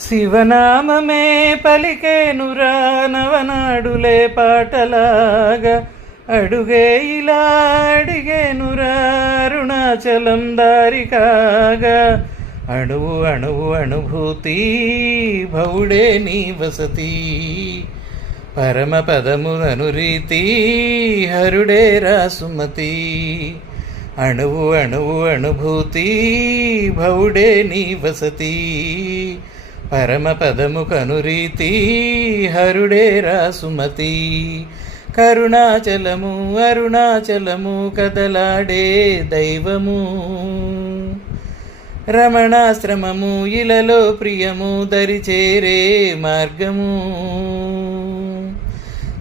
శివనామమే పలికేనురా నవనాడులే పాటలాగా అడుగే ఇలా అడిగేనురా అరుణాచలం దారి కాగా అణువు అణువు అణుభూతి భవుడే నీ వసతి పరమ పదములను రీతి హరుడే రాసుమతి అణువు అణువు అణుభూతి భవుడే నీ వసతి పరమ పదము కనురీతి హరుడే రాసుమతి కరుణాచలము అరుణాచలము కదలాడే దైవము రమణాశ్రమము ఇలలో ప్రియము దరిచేరే మార్గము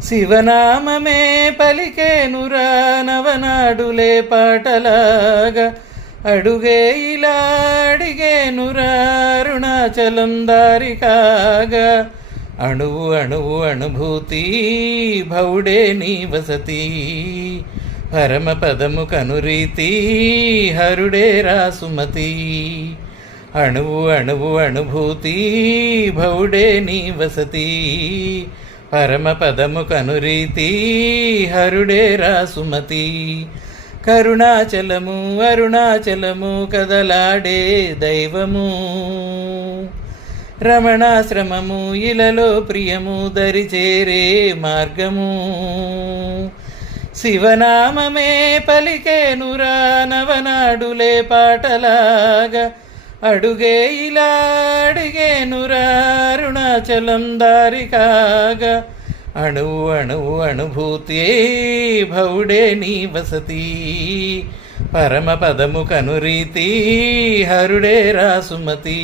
శివనామమే పలికేనురా నవనాడులే పాటలాగా అడుగే ఇలా అడిగేనురా అరుణాచలం దారి కాగా అణువు అణువు అణుభూతి భవుడే నీ వసతి పరమ పదము కనురీతి హరుడే రాసుమతి అణువు అణువు అణుభూతి భవుడే నీ వసతి పరమ పదము కనురీతి హరుడే రాసుమతి కరుణాచలము అరుణాచలము కదలాడే దైవము రమణాశ్రమము ఇలలో ప్రియము దరిచేరే మార్గము శివనామమే పలికేనురా నవనాడులే పాటలాగా అడుగే ఇలా అడిగేనురా అరుణాచలం దారి కాగా అణువు అణువు అణుభూతి భవుడే నీ వసతి పరమ పదము కనురీతి హరుడే రాసుమతి